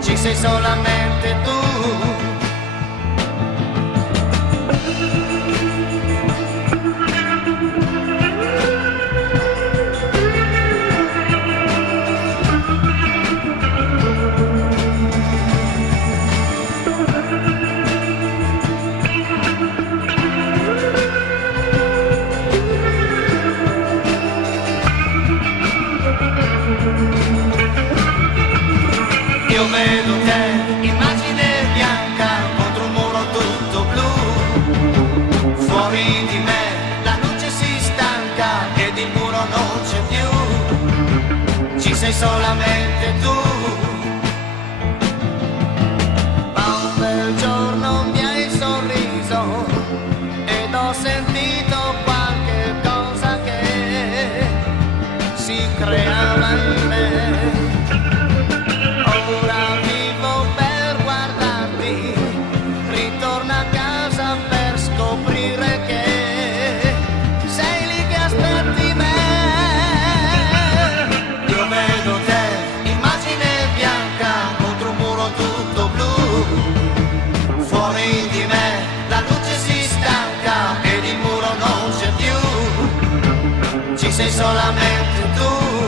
ci sei solamente tu. Io vedo te, immagine bianca, contro un muro tutto blu. Fuori di me la luce si stanca ed il muro non c'è più. Ci sei solamente tu. Ma un bel giorno mi hai sorriso ed ho sentito qualche cosa che si creava in me. Ora vivo per guardarti, ritorno a casa per scoprire che sei lì che aspetti me. Io vedo te, immagine bianca, contro un muro tutto blu. Fuori di me la luce si stanca ed il muro non c'è più. Ci sei solamente tu.